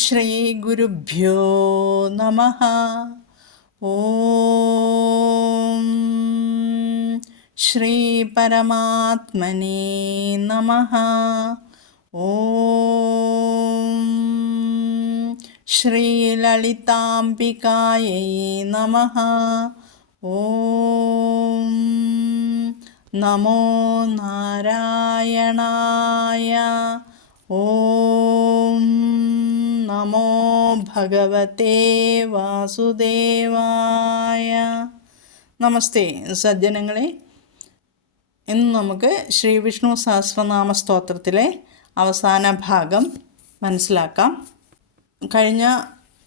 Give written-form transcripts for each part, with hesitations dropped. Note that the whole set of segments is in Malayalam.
ശ്രീ ഗുരുഭ്യോ നമഃ. ഓം ശ്രീ പരമാത്മനേ നമഃ. ഓം ശ്രീ ലളിതാംബികായൈ നമഃ. ഓം നമോ നാരായണായ. ഓം നമോ ഭഗവതേ വാസുദേവായ. നമസ്തേ സജ്ജനങ്ങളെ, ഇന്ന് നമുക്ക് ശ്രീ വിഷ്ണു സഹസ്രനാമ സ്തോത്രത്തിലെ അവസാന ഭാഗം മനസ്സിലാക്കാം. കഴിഞ്ഞ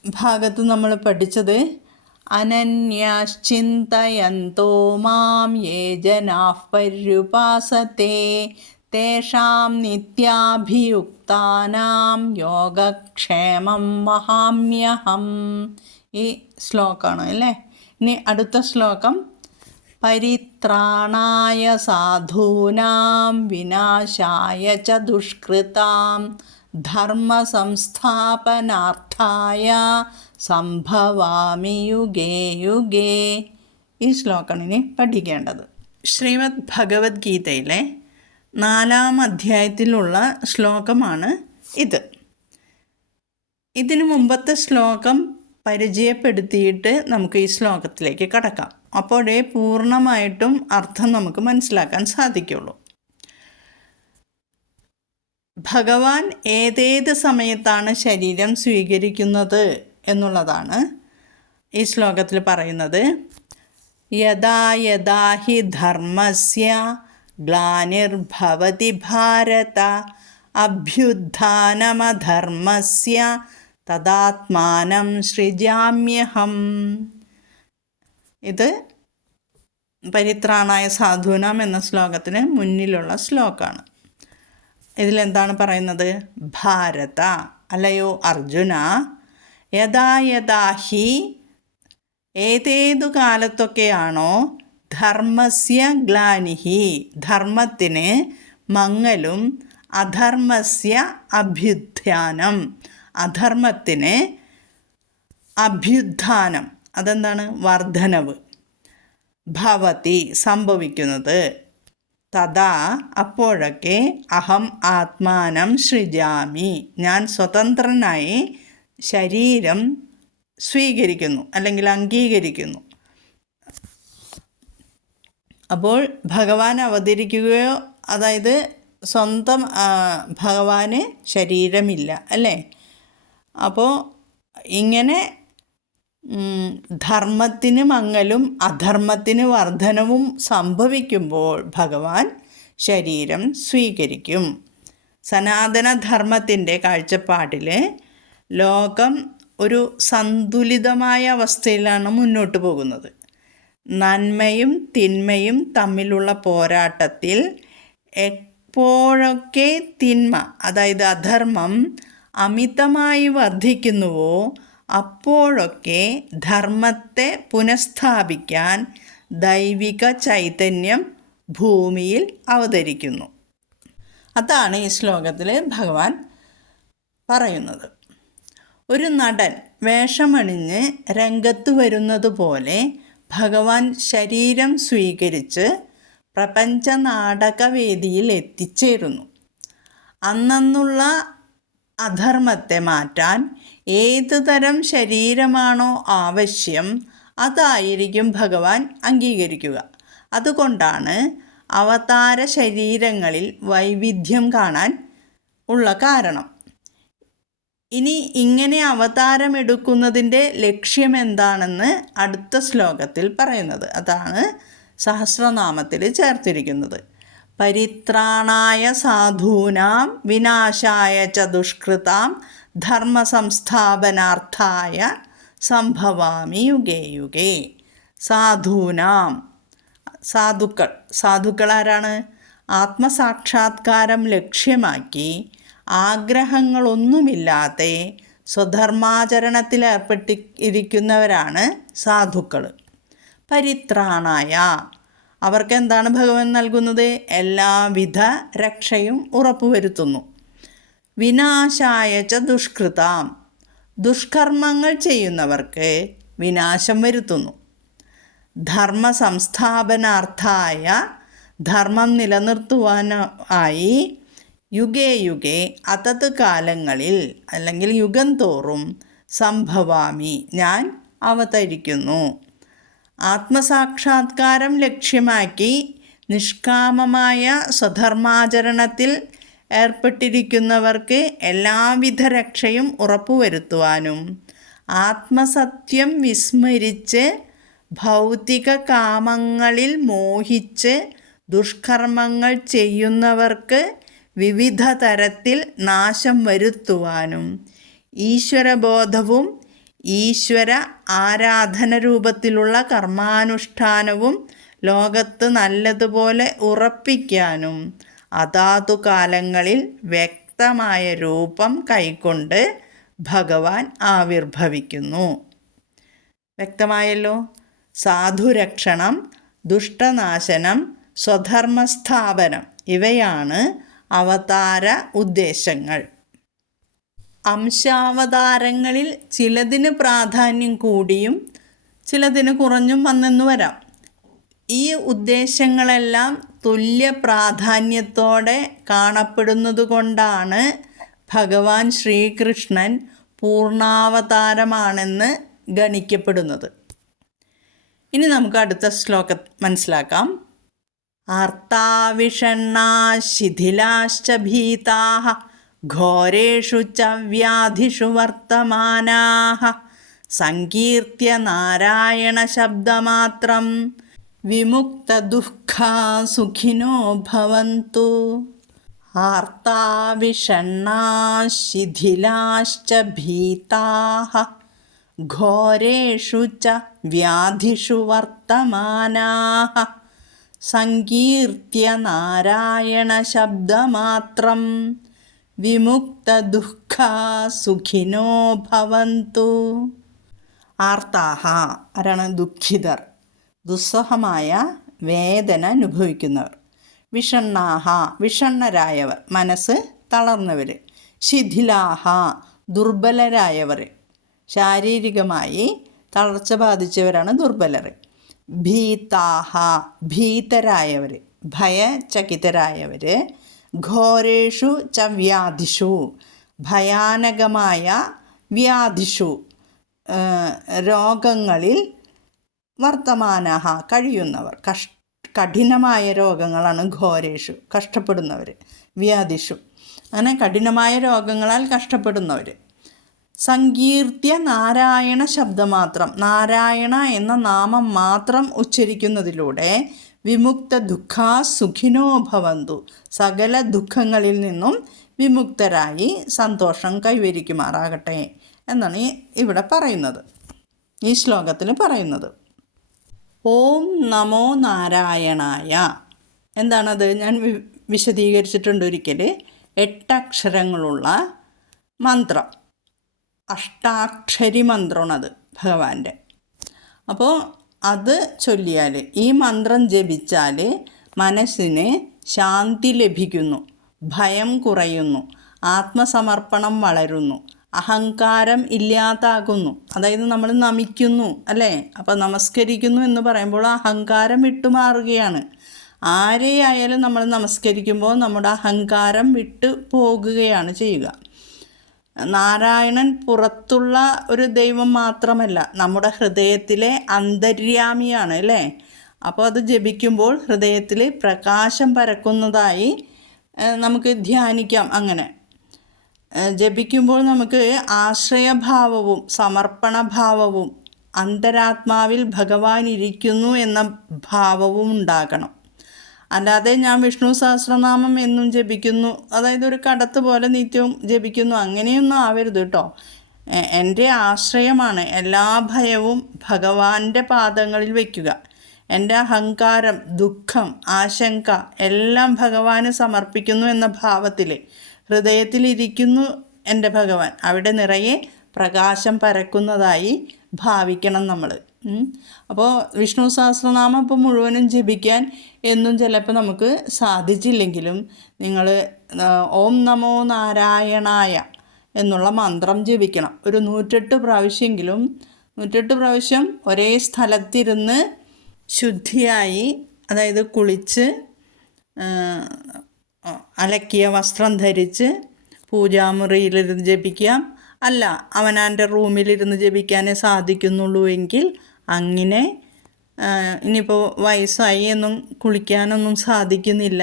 ഭാഗത്ത് നമ്മൾ പഠിച്ചത് അനന്യാശ്ചിന്തയന്തോ മാം യേ ജനാഃ പര്യുപാസത്തെ തേഷാം നിത്യാഭിയുക്താനാം യോഗക്ഷേമം വഹാമ്യഹം. ഈ ശ്ലോകമാണ് അല്ലേ. ഇനി അടുത്ത ശ്ലോകം പരിത്രാണായ സാധൂനാം വിനാശായ ച ദുഷ്കൃതാം ധർമ്മസംസ്ഥാപനാർത്ഥായ സംഭവാമി യുഗേ യുഗേ. ഈ ശ്ലോകമാണ് ഇനി പഠിക്കേണ്ടത്. ശ്രീമദ് ഭഗവത്ഗീതയിലെ 4-ാം അധ്യായത്തിലുള്ള ശ്ലോകമാണ് ഇത്. ഇതിനു മുമ്പത്തെ ശ്ലോകം പരിചയപ്പെടുത്തിയിട്ട് നമുക്ക് ഈ ശ്ലോകത്തിലേക്ക് കടക്കാം. അപ്പോഴേ പൂർണ്ണമായിട്ടും അർത്ഥം നമുക്ക് മനസ്സിലാക്കാൻ സാധിക്കുള്ളൂ. ഭഗവാൻ ഏതേത് സമയത്താണ് ശരീരം സ്വീകരിക്കുന്നത് എന്നുള്ളതാണ് ഈ ശ്ലോകത്തിൽ പറയുന്നത്. യഥാ യഥാ ഹി ധർമ്മസ്യ ഗ്ലാനിർഭവതി ഭാരത അഭ്യുത്ഥാനമധർമ്മസ്യ തദാത്മാനം സൃജാമ്യഹം. ഇത് പരിത്രാണായ സാധൂനാം എന്ന ശ്ലോകത്തിന് മുന്നിലുള്ള ശ്ലോകമാണ്. ഇതിലെന്താണ് പറയുന്നത്? ഭാരത, അല്ലയോ അർജുന, യഥാ യഥാ ഹി, ഏതേതു കാലത്തൊക്കെയാണോ, ധർമ്മസ്യ ഗ്ലാനിഹി, ധർമ്മത്തിന് മങ്ങലും, അധർമ്മസ്യ അഭ്യുത്ഥാനം, അധർമ്മത്തിന് അഭ്യുത്ഥാനം, അതെന്താണ്? വർദ്ധനവ്, ഭവതി, സംഭവിക്കുന്നത്, തഥാ, അപ്പോഴൊക്കെ, അഹം ആത്മാനം സൃജാമി, ഞാൻ സ്വതന്ത്രനായി ശരീരം സ്വീകരിക്കുന്നു അല്ലെങ്കിൽ അംഗീകരിക്കുന്നു. അപ്പോൾ ഭഗവാൻ അവതരിക്കുകയോ, അതായത് സ്വന്തം ഭഗവാന് ശരീരമില്ല അല്ലേ. അപ്പോൾ ഇങ്ങനെ ധർമ്മത്തിന് മങ്ങലും അധർമ്മത്തിന് വർധനവും സംഭവിക്കുമ്പോൾ ഭഗവാൻ ശരീരം സ്വീകരിക്കും. സനാതനധർമ്മത്തിൻ്റെ കാഴ്ചപ്പാടിൽ ലോകം ഒരു സന്തുലിതമായ അവസ്ഥയിലാണ് മുന്നോട്ട് പോകുന്നത്. നന്മയും തിന്മയും തമ്മിലുള്ള പോരാട്ടത്തിൽ എപ്പോഴൊക്കെ തിന്മ, അതായത് അധർമ്മം അമിതമായി വർദ്ധിക്കുന്നുവോ അപ്പോഴൊക്കെ ധർമ്മത്തെ പുനഃസ്ഥാപിക്കാൻ ദൈവിക ചൈതന്യം ഭൂമിയിൽ അവതരിക്കുന്നു. അതാണ് ഈ ശ്ലോകത്തിൽ ഭഗവാൻ പറയുന്നത്. ഒരു നടൻ വേഷമണിഞ്ഞ് രംഗത്ത് വരുന്നത് പോലെ ഭഗവാൻ ശരീരം സ്വീകരിച്ച് പ്രപഞ്ച നാടകവേദിയിൽ എത്തിച്ചേരുന്നു. അന്നുള്ള അധർമ്മത്തെ മാറ്റാൻ ഏതു തരം ശരീരമാണോ ആവശ്യം അതായിരിക്കും ഭഗവാൻ അംഗീകരിക്കുക. അതുകൊണ്ടാണ് അവതാര ശരീരങ്ങളിൽ വൈവിധ്യം കാണാൻ ഉള്ള കാരണം. ഇനി ഇങ്ങനെ അവതാരമെടുക്കുന്നതിൻ്റെ ലക്ഷ്യമെന്താണെന്ന് അടുത്ത ശ്ലോകത്തിൽ പറയുന്നത്. അതാണ് സഹസ്രനാമത്തിൽ ചേർത്തിരിക്കുന്നത്. പരിത്രാണായ സാധൂനാം വിനാശായ ച ദുഷ്കൃതാം ധർമ്മസംസ്ഥാപനാർത്ഥായ സംഭവാമി യുഗേ യുഗേ. സാധൂനാം, സാധുക്കൾ. സാധുക്കൾ ആരാണ്? ആത്മസാക്ഷാത്കാരം ലക്ഷ്യമാക്കി ആഗ്രഹങ്ങളൊന്നുമില്ലാതെ സ്വധർമാചരണത്തിലേർപ്പെട്ടിരിക്കുന്നവരാണ് സാധുക്കൾ. പരിത്രാണായ, അവർക്കെന്താണ് ഭഗവാൻ നൽകുന്നത്? എല്ലാവിധ രക്ഷയും ഉറപ്പുവരുത്തുന്നു. വിനാശായ ച ദുഷ്കൃതാം, ദുഷ്കർമ്മങ്ങൾ ചെയ്യുന്നവർക്ക് വിനാശം വരുത്തുന്നു. ധർമ്മ സംസ്ഥാപനാർത്ഥായ, ധർമ്മം നിലനിർത്തുവാനായി യുഗേ യുഗേ അതത് കാലങ്ങളിൽ അല്ലെങ്കിൽ യുഗം തോറും സംഭവാമി, ഞാൻ അവതരിക്കുന്നു. ആത്മസാക്ഷാത്കാരം ലക്ഷ്യമാക്കി നിഷ്കാമമായ സ്വധർമാചരണത്തിൽ ഏർപ്പെട്ടിരിക്കുന്നവർക്ക് എല്ലാവിധ രക്ഷയും ഉറപ്പുവരുത്തുവാനും, ആത്മസത്യം വിസ്മരിച്ച് ഭൗതിക കാമങ്ങളിൽ മോഹിച്ച് ദുഷ്കർമ്മങ്ങൾ ചെയ്യുന്നവർക്ക് വിവിധ തരത്തിൽ നാശം വരുത്തുവാനും, ഈശ്വരബോധവും ഈശ്വര ആരാധന രൂപത്തിലുള്ള കർമാനുഷ്ഠാനവും ലോകത്ത് നല്ലതുപോലെ ഉറപ്പിക്കാനും അതാതു കാലങ്ങളിൽ വ്യക്തമായ രൂപം കൈക്കൊണ്ട് ഭഗവാൻ ആവിർഭവിക്കുന്നു. വ്യക്തമായല്ലോ. സാധുരക്ഷണം, ദുഷ്ടനാശനം, സ്വധർമ്മസ്ഥാപനം ഇവയാണ് അവതാര ഉദ്ദേശങ്ങൾ. അംശാവതാരങ്ങളിൽ ചിലതിന് പ്രാധാന്യം കൂടിയും ചിലതിന് കുറഞ്ഞും വന്നെന്നു വരാം. ഈ ഉദ്ദേശങ്ങളെല്ലാം തുല്യ പ്രാധാന്യത്തോടെ കാണപ്പെടുന്നതുകൊണ്ടാണ് ഭഗവാൻ ശ്രീകൃഷ്ണൻ പൂർണ്ണാവതാരമാണെന്ന് ഗണിക്കപ്പെടുന്നത്. ഇനി നമുക്ക് അടുത്ത ശ്ലോകം മനസ്സിലാക്കാം. ആർത്താവിഷണ്ണാ ശിഥിലാശ്ച ഭീതാഃ ഘോരേഷു ച വ്യാധിഷു വർത്തമാനാഃ സങ്കീർത്തിയ നാരായണ ശബ്ദമാത്രം വിമുക്തദുഃഖാ സുഖിനോ ഭവന്തു. ആർത്താവിഷണ്ണാ ശിഥിലാശ്ച ഭീതാഃ ഘോരേഷു ച വ്യാധിഷു വർത്തമാനാഃ സങ്കീർത്തിയ നാരായണ ശബ്ദമാത്രം വിമുക്തദുഃഖാ സുഖിനോ ഭവന്തു. ആർത്താഹ ആരാണ്? ദുഃഖിതർ, ദുസ്സഹമായ വേദന അനുഭവിക്കുന്നവർ. വിഷണ്ണാഹ വിഷണ്ണരായവർ, മനസ്സ് തളർന്നവർ. ശിഥിലാഹ ദുർബലരായവർ, ശാരീരികമായി തളർച്ച ബാധിച്ചവരാണ് ദുർബലർ. ഭീതാഹ ഭീതരായവർ, ഭയചകിതരായവർ. ഘോരേഷു ച വ്യാധിഷു ഭയാനകമായ വ്യാധിഷു രോഗങ്ങളിൽ വർത്തമാനഹ കഴിയുന്നവർ. കഠിനമായ രോഗങ്ങളാണ് ഘോരേഷു കഷ്ടപ്പെടുന്നവർ. വ്യാധിഷു അങ്ങനെ കഠിനമായ രോഗങ്ങളാൽ കഷ്ടപ്പെടുന്നവർ. സങ്കീർത്തിയ നാരായണ ശബ്ദമാത്രം, നാരായണ എന്ന നാമം മാത്രം ഉച്ചരിക്കുന്നതിലൂടെ വിമുക്ത ദുഃഖാ സുഖിനോ ഭവന്തു, സകല ദുഃഖങ്ങളിൽ നിന്നും വിമുക്തരായി സന്തോഷം കൈവരിക്കുമാറാകട്ടെ എന്നാണ് ഇവിടെ പറയുന്നത്, ഈ ശ്ലോകത്തിൽ പറയുന്നത്. ഓം നമോ നാരായണായ എന്താണത്? ഞാൻ വിശദീകരിച്ചിട്ടുണ്ട് ഒരിക്കൽ. 8 അക്ഷരങ്ങളുള്ള മന്ത്രം, അഷ്ടാക്ഷരി മന്ത്രമാണത് ഭഗവാന്റെ. അപ്പോൾ അത് ചൊല്ലിയാൽ, ഈ മന്ത്രം ജപിച്ചാൽ മനസ്സിന് ശാന്തി ലഭിക്കുന്നു, ഭയം കുറയുന്നു, ആത്മസമർപ്പണം വളരുന്നു, അഹങ്കാരം ഇല്ലാതാകുന്നു. അതായത് നമ്മൾ നമിക്കുന്നു അല്ലേ, അപ്പോൾ നമസ്കരിക്കുന്നു എന്ന് പറയുമ്പോൾ അഹങ്കാരം വിട്ടുമാറുകയാണ്. ആരെയായാലും നമ്മൾ നമസ്കരിക്കുമ്പോൾ നമ്മുടെ അഹങ്കാരം വിട്ടു പോകുകയാണ് ചെയ്യുക. നാരായണൻ പുറത്തുള്ള ഒരു ദൈവം മാത്രമല്ല, നമ്മുടെ ഹൃദയത്തിലെ അന്തര്യാമിയാണ് അല്ലേ. അപ്പോൾ അത് ജപിക്കുമ്പോൾ ഹൃദയത്തിൽ പ്രകാശം പരക്കുന്നതായി നമുക്ക് ധ്യാനിക്കാം. അങ്ങനെ ജപിക്കുമ്പോൾ നമുക്ക് ആശ്രയഭാവവും സമർപ്പണഭാവവും അന്തരാത്മാവിൽ ഭഗവാൻ ഇരിക്കുന്നു എന്ന ഭാവവും ഉണ്ടാകണം. അല്ലാതെ ഞാൻ വിഷ്ണു സഹസ്രനാമം എന്നും ജപിക്കുന്നു, അതായത് ഒരു കടത്ത് പോലെ നിത്യവും ജപിക്കുന്നു, അങ്ങനെയൊന്നും ആവരുത് കേട്ടോ. എൻ്റെ ആശ്രയമാണ്, എല്ലാ ഭയവും ഭഗവാന്റെ പാദങ്ങളിൽ വയ്ക്കുക. എൻ്റെ അഹങ്കാരം, ദുഃഖം, ആശങ്ക എല്ലാം ഭഗവാന് സമർപ്പിക്കുന്നു എന്ന ഭാവത്തിൽ ഹൃദയത്തിലിരിക്കുന്നു എൻ്റെ ഭഗവാൻ. അവിടെ നിറയെ പ്രകാശം പരക്കുന്നതായി ഭാവിക്കണം നമ്മൾ. അപ്പോൾ വിഷ്ണു സഹസ്രനാമം ഇപ്പോൾ മുഴുവനും ജപിക്കാൻ എന്നും ചിലപ്പോൾ നമുക്ക് സാധിച്ചില്ലെങ്കിലും നിങ്ങൾ ഓം നമോ നാരായണായ എന്നുള്ള മന്ത്രം ജപിക്കണം. ഒരു 108 പ്രാവശ്യമെങ്കിലും 108 പ്രാവശ്യം ഒരേ സ്ഥലത്തിരുന്ന് ശുദ്ധിയായി, അതായത് കുളിച്ച് അലക്കിയ വസ്ത്രം ധരിച്ച് പൂജാമുറിയിലിരുന്ന് ജപിക്കാം. അല്ല, അവനവൻ്റെ റൂമിലിരുന്ന് ജപിക്കാനേ സാധിക്കുന്നുള്ളൂ എങ്കിൽ അങ്ങനെ. ഇനിയിപ്പോൾ വയസ്സായി എന്നും കുളിക്കാനൊന്നും സാധിക്കുന്നില്ല,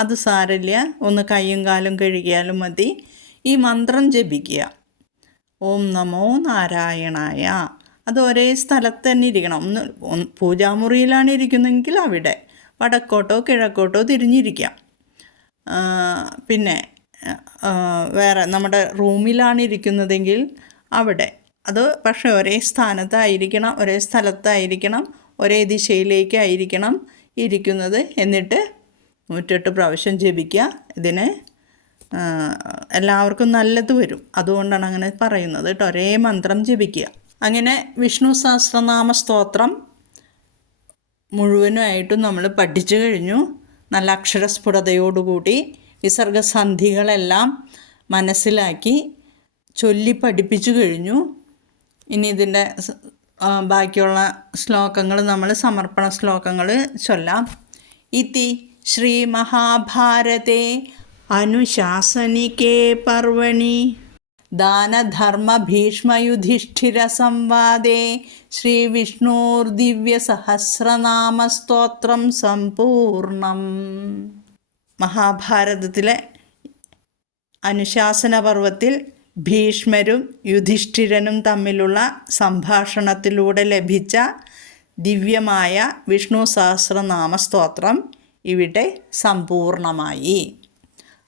അത് സാരമില്ല, ഒന്ന് കൈയും കാലും കഴുകിയാലും മതി. ഈ മന്ത്രം ജപിക്കുക, ഓം നമോ നാരായണായ. അത് ഒരേ സ്ഥലത്ത് തന്നെ ഇരിക്കണം. പൂജാമുറിയിലാണ് ഇരിക്കുന്നതെങ്കിൽ അവിടെ വടക്കോട്ടോ കിഴക്കോട്ടോ തിരിഞ്ഞിരിക്കാം. പിന്നെ വേറെ നമ്മുടെ റൂമിലാണ് ഇരിക്കുന്നതെങ്കിൽ അവിടെ. അത് പക്ഷേ ഒരേ സ്ഥാനത്തായിരിക്കണം, ഒരേ സ്ഥലത്തായിരിക്കണം, ഒരേ ദിശയിലേക്കായിരിക്കണം ഇരിക്കുന്നത്. എന്നിട്ട് 108 പ്രാവശ്യം ജപിക്കുക. ഇതിന് എല്ലാവർക്കും നല്ലത് വരും, അതുകൊണ്ടാണ് അങ്ങനെ പറയുന്നത് കേട്ടോ. ഒരേ മന്ത്രം ജപിക്കുക. അങ്ങനെ വിഷ്ണു സഹസ്രനാമ സ്തോത്രം മുഴുവനായിട്ടും നമ്മൾ പഠിച്ചു കഴിഞ്ഞു. നല്ല അക്ഷരസ്ഫുടതയോടുകൂടി വിസർഗസന്ധികളെല്ലാം മനസ്സിലാക്കി ചൊല്ലി പഠിപ്പിച്ചു കഴിഞ്ഞു. ഇനി ഇതിൻ്റെ ബാക്കിയുള്ള ശ്ലോകങ്ങൾ നമ്മൾ സമർപ്പണ ശ്ലോകങ്ങൾ ചൊല്ലാം. ഇതി ശ്രീ മഹാഭാരതേ അനുശാസനികേ പർവണി ദാനധർമ്മ ഭീഷ്മയുധിഷ്ഠിര സംവാദേ ശ്രീ വിഷ്ണുർദിവ്യസഹസ്രനാമസ്തോത്രം സമ്പൂർണം. മഹാഭാരതത്തിലെ അനുശാസന പർവത്തിൽ ഭീഷ്മരും യുധിഷ്ഠിരനും തമ്മിലുള്ള സംഭാഷണത്തിലൂടെ ലഭിച്ച ദിവ്യമായ വിഷ്ണു സഹസ്രനാമ സ്തോത്രം ഇവിടെ സമ്പൂർണമായി.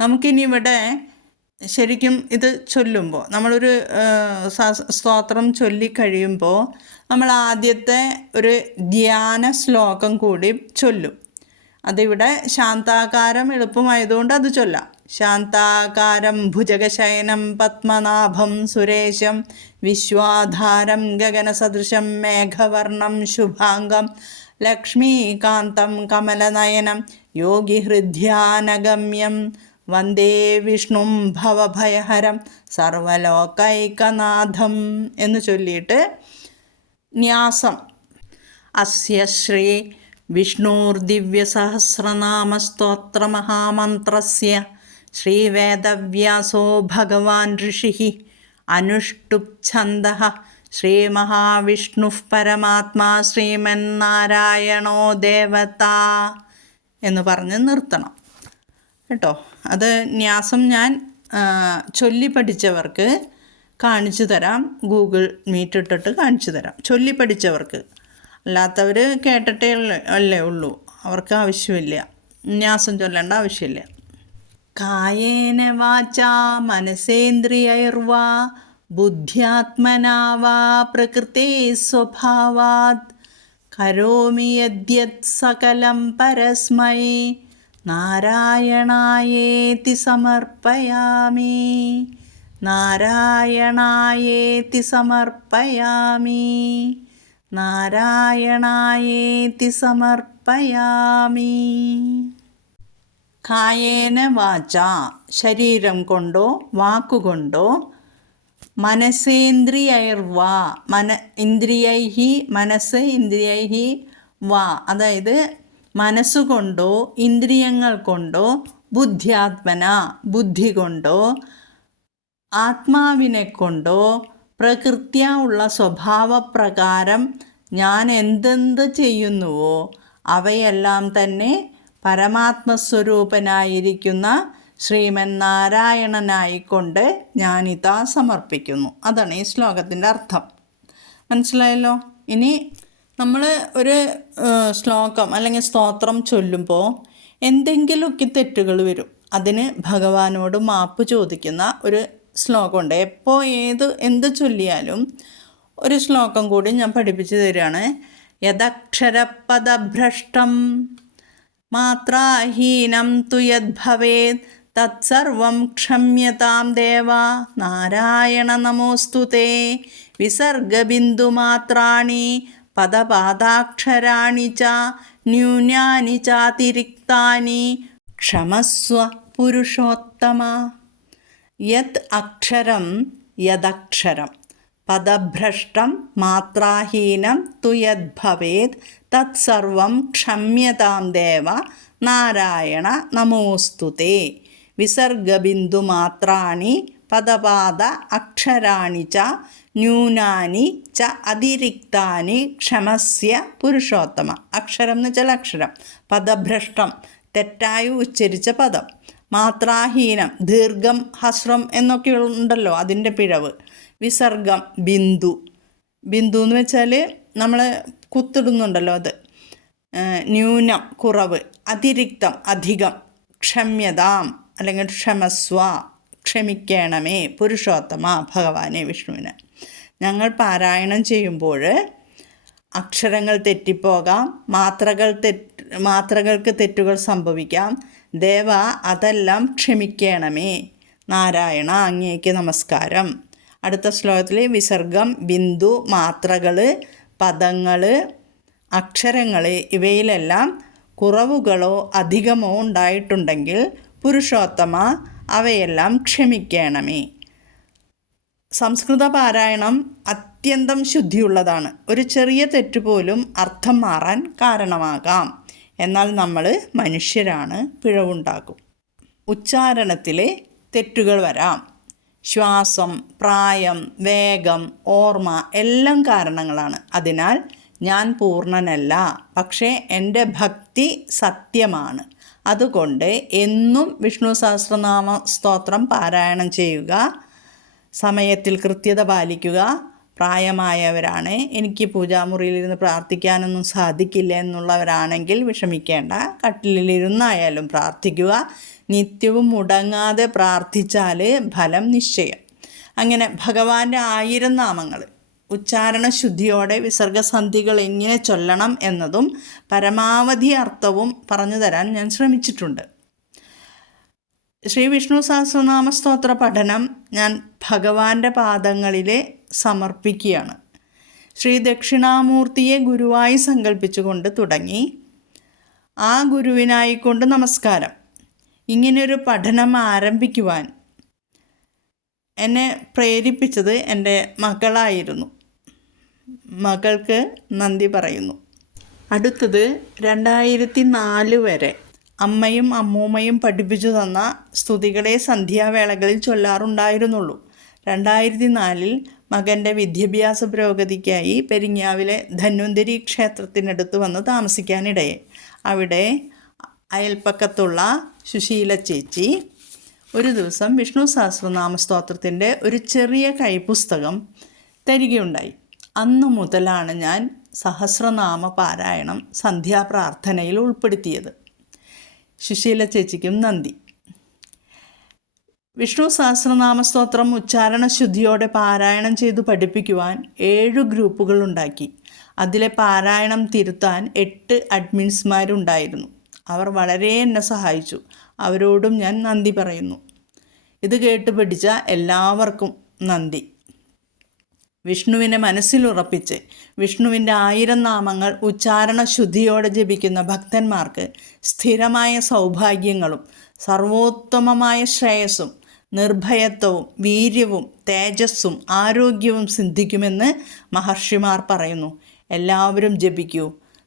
നമുക്കിനി ഇവിടെ ശരിക്കും ഇത് ചൊല്ലുമ്പോൾ, നമ്മളൊരു സ്തോത്രം ചൊല്ലിക്കഴിയുമ്പോൾ നമ്മൾ ആദ്യത്തെ ഒരു ധ്യാന ശ്ലോകം കൂടി ചൊല്ലും. അതിവിടെ ശാന്താകാരം എളുപ്പമായതുകൊണ്ട് അത് ചൊല്ലാം. ശാന്താകാരം ഭുജഗശയനം പത്മനാഭം സുരേശം വിശ്വാധാരം ഗഗനസദൃശം മേഘവർണം ശുഭാംഗം ലക്ഷ്മീകാന്തം കമലനയനം യോഗിഹൃദ്ധ്യാനഗമ്യം വന്ദേ വിഷ്ണും ഭവഭയഹരം സർവലോകൈകനാഥം എന്ന് ചൊല്ലിയിട്ട് ന്യാസം അസ്യ ശ്രീ വിഷ്ണുർദിവ്യസഹസ്രനാമസ്തോത്രമഹാമന്ത്രസ്യ ശ്രീവേദവ്യാസോ ഭഗവാൻ ഋഷിഃ അനുഷ്ടുപ്ഛന്ദഃ ശ്രീമഹാവിഷ്ണുഃ പരമാത്മാ ശ്രീമന്നാരായണോ ദേവത എന്ന് പറഞ്ഞ് നിർത്തണം കേട്ടോ. അത് ന്യാസം ഞാൻ ചൊല്ലി പഠിച്ചവർക്ക് കാണിച്ചു തരാം, ഗൂഗിൾ മീറ്റ് ഇട്ടിട്ട് കാണിച്ചു തരാം. ചൊല്ലി പഠിച്ചവർക്ക്, അല്ലാത്തവർ കേട്ടിട്ടേ അല്ലേ ഉള്ളൂ, അവർക്ക് ആവശ്യമില്ല, ന്യാസം ചൊല്ലേണ്ട ആവശ്യമില്ല. കായേന വാചാ മനസേന്ദ്രിയൈർവാ ബുദ്ധ്യാത്മനാ വാ പ്രകൃതേ സ്വഭാവാത് കരോമി യദ്യത് സകലം പരസ്മൈ നാരായണായേതി സമർപ്പയാമി. നാരായണായേതി സമർപ്പയാമി. നാരായണായേതി സമർപ്പയാമി. കായേന വാച ശരീരം കൊണ്ടോ വാക്കുകൊണ്ടോ, മനസേന്ദ്രിയൈർവാ ഇന്ദ്രിയൈഹി മനസ്സ് ഇന്ദ്രിയൈഹി വാ അതായത് മനസ്സുകൊണ്ടോ ഇന്ദ്രിയങ്ങൾ കൊണ്ടോ, ബുദ്ധ്യാത്മന ബുദ്ധി കൊണ്ടോ, ആത്മാവിനെ കൊണ്ടോ, പ്രകൃത്യാ ഉള്ള സ്വഭാവപ്രകാരം ഞാൻ എന്തെന്ത് ചെയ്യുന്നുവോ അവയെല്ലാം തന്നെ പരമാത്മസ്വരൂപനായിരിക്കുന്ന ശ്രീമൻ നാരായണനായിക്കൊണ്ട് ഞാനിതാ സമർപ്പിക്കുന്നു. അതാണ് ഈ ശ്ലോകത്തിൻ്റെ അർത്ഥം. മനസ്സിലായല്ലോ? ഇനി നമ്മൾ ഒരു ശ്ലോകം അല്ലെങ്കിൽ സ്തോത്രം ചൊല്ലുമ്പോൾ എന്തെങ്കിലുമൊക്കെ തെറ്റുകൾ വരും. അതിന് ഭഗവാനോട് മാപ്പ് ചോദിക്കുന്ന ഒരു ശ്ലോകമുണ്ട്. എപ്പോൾ എന്ത് ചൊല്ലിയാലും ഒരു ശ്ലോകം കൂടി ഞാൻ പഠിപ്പിച്ചു തരികയാണ്. യദക്ഷരപദഭ്രഷ്ടം മാത്രാഹീനം തു യദ്ഭവേത് തത്സർവം ക്ഷമ്യതാം ദേവ നാരായണ നമോസ്തുതേ. വിസർഗബിന്ദുമാത്രാണി പദപാദാക്ഷരാണി ച ന്യൂനാനി ചാതിരിക്താനി ക്ഷമസ്വ പുരുഷോത്തമ. യത് അക്ഷരം യദക്ഷരം പദഭ്രഷ്ടം മാത്രാഹീനം തു യത് ഭവേത് തത്സർവം ക്ഷമ്യതാം ദേവ നാരായണ നമോസ്തുതേ. വിസർഗബിന്ദുമാത്രാണി പദപാദ അക്ഷരാണി ച ന്യൂനാനി ച അതിരിക്താനി ക്ഷമസ്യ പുരുഷോത്തമ. അക്ഷരം എന്ന് വെച്ചാൽ അക്ഷരം, പദഭ്രഷ്ടം തെറ്റായി ഉച്ചരിച്ച പദം, മാത്രാഹീനം ദീർഘം ഹസ്രം എന്നൊക്കെ ഉണ്ടല്ലോ അതിൻ്റെ പിഴവ്, വിസർഗം ബിന്ദു, ബിന്ദു എന്ന് വെച്ചാൽ നമ്മൾ കുത്തിടുന്നുണ്ടല്ലോ അത്, ന്യൂനം കുറവ്, അതിരിക്തം അധികം, ക്ഷമ്യതാം അല്ലെങ്കിൽ ക്ഷമസ്വ ക്ഷമിക്കണമേ പുരുഷോത്തമ ഭഗവാനെ വിഷ്ണുവിന്. ഞങ്ങൾ പാരായണം ചെയ്യുമ്പോൾ അക്ഷരങ്ങൾ തെറ്റിപ്പോകാം, മാത്രകൾക്ക് തെറ്റുകൾ സംഭവിക്കാം. ദേവ അതെല്ലാം ക്ഷമിക്കണമേ. നാരായണ അങ്ങേക്ക് നമസ്കാരം. അടുത്ത ശ്ലോകത്തിൽ വിസർഗം, ബിന്ദു, മാത്രകൾ, പദങ്ങൾ, അക്ഷരങ്ങൾ ഇവയിലെല്ലാം കുറവുകളോ അധികമോ ഉണ്ടായിട്ടുണ്ടെങ്കിൽ പുരുഷോത്തമ അവയെല്ലാം ക്ഷമിക്കണമേ. സംസ്കൃത പാരായണം അത്യന്തം ശുദ്ധിയുള്ളതാണ്. ഒരു ചെറിയ തെറ്റുപോലും അർത്ഥം മാറാൻ കാരണമാകാം. എന്നാൽ നമ്മൾ മനുഷ്യരാണ്, പിഴവുണ്ടാകും. ഉച്ചാരണത്തിലെ തെറ്റുകൾ വരാം. ശ്വാസം, പ്രായം, വേഗം, ഓർമ്മ എല്ലാം കാരണങ്ങളാണ്. അതിനാൽ ഞാൻ പൂർണ്ണനല്ല, പക്ഷേ എൻ്റെ ഭക്തി സത്യമാണ്. അതുകൊണ്ട് എന്നും വിഷ്ണു സഹസ്രനാമ സ്തോത്രം പാരായണം ചെയ്യുക, സമയത്തിൽ കൃത്യത പാലിക്കുക. പ്രായമായവരാണ്, എനിക്ക് പൂജാമുറിയിലിരുന്ന് പ്രാർത്ഥിക്കാനൊന്നും സാധിക്കില്ല എന്നുള്ളവരാണെങ്കിൽ വിഷമിക്കേണ്ട, കട്ടിലിരുന്നായാലും പ്രാർത്ഥിക്കുക. നിത്യവും മുടങ്ങാതെ പ്രാർത്ഥിച്ചാൽ ഫലം നിശ്ചയം. അങ്ങനെ ഭഗവാന്റെ 1000 നാമങ്ങൾ ഉച്ചാരണ ശുദ്ധിയോടെ വിസർഗസന്ധികൾ എങ്ങനെ ചൊല്ലണം എന്നതും പരമാവധി അർത്ഥവും പറഞ്ഞു തരാൻ ഞാൻ ശ്രമിച്ചിട്ടുണ്ട്. ശ്രീ വിഷ്ണു സഹസ്രനാമ സ്തോത്ര പഠനം ഞാൻ ഭഗവാന്റെ പാദങ്ങളിൽ സമർപ്പിക്കുകയാണ്. ശ്രീ ദക്ഷിണാമൂർത്തിയെ ഗുരുവായി സങ്കല്പിച്ചുകൊണ്ട് തുടങ്ങി. ആ ഗുരുവിനായിക്കൊണ്ട് നമസ്കാരം. ഇങ്ങനൊരു പഠനം ആരംഭിക്കുവാൻ എന്നെ പ്രേരിപ്പിച്ചത് എൻ്റെ മകളായിരുന്നു. മകൾക്ക് നന്ദി പറയുന്നു. അടുത്തത് 2004 വരെ അമ്മയും അമ്മൂമ്മയും പഠിപ്പിച്ചു തന്ന സ്തുതികളെ സന്ധ്യാവേളകളിൽ ചൊല്ലാറുണ്ടായിരുന്നുള്ളൂ. 2004 മകൻ്റെ വിദ്യാഭ്യാസ പുരോഗതിക്കായി പെരിങ്ങാവിലെ ധന്വന്തരി ക്ഷേത്രത്തിനടുത്ത് വന്ന് താമസിക്കാനിടയെ. അവിടെ അയൽപ്പക്കത്തുള്ള സുശീല ചേച്ചി ഒരു ദിവസം വിഷ്ണു സഹസ്രനാമ സ്തോത്രത്തിൻ്റെ ഒരു ചെറിയ കൈപ്പുസ്തകം തരികയുണ്ടായി. അന്നു മുതലാണ് ഞാൻ സഹസ്രനാമ പാരായണം സന്ധ്യാപ്രാർത്ഥനയിൽ ഉൾപ്പെടുത്തിയത്. സുശീല ചേച്ചിക്കും നന്ദി. വിഷ്ണു സഹസ്രനാമ സ്തോത്രം ഉച്ചാരണ ശുദ്ധിയോടെ പാരായണം ചെയ്തു പഠിപ്പിക്കുവാൻ 7 ഗ്രൂപ്പുകൾ ഉണ്ടാക്കി. അതിലെ പാരായണം തിരുത്താൻ 8 അഡ്മിൻസ്മാരുണ്ടായിരുന്നു. അവർ വളരെ എന്നെ സഹായിച്ചു. അവരോടും ഞാൻ നന്ദി പറയുന്നു. ഇത് കേട്ട് പഠിച്ച എല്ലാവർക്കും നന്ദി. വിഷ്ണുവിനെ മനസ്സിലുറപ്പിച്ച് വിഷ്ണുവിൻ്റെ 1000 നാമങ്ങൾ ഉച്ചാരണ ശുദ്ധിയോടെ ജപിക്കുന്ന ഭക്തന്മാർക്ക് സ്ഥിരമായ സൗഭാഗ്യങ്ങളും സർവോത്തമമായ ശ്രേയസ്സും നിർഭയത്വവും വീര്യവും തേജസ്സും ആരോഗ്യവും സിദ്ധിക്കുമെന്ന് മഹർഷിമാർ പറയുന്നു. എല്ലാവരും ജപിക്കൂ,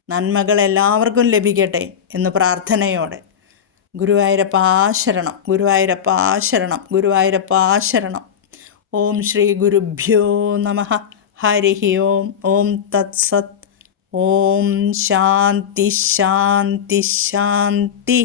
നന്മകൾ എല്ലാവർക്കും ലഭിക്കട്ടെ എന്ന് പ്രാർത്ഥനയോടെ. ഗുരുവായൂരപ്പാ ശരണം, ഗുരുവായൂരപ്പാ ശരണം, ഗുരുവായൂരപ്പാ ശരണം. ഓം ശ്രീ ഗുരുഭ്യോ നമഃ. ഹരി ഓം. ഓം തത്സത്. ഓം ശാന്തി ശാന്തി ശാന്തി.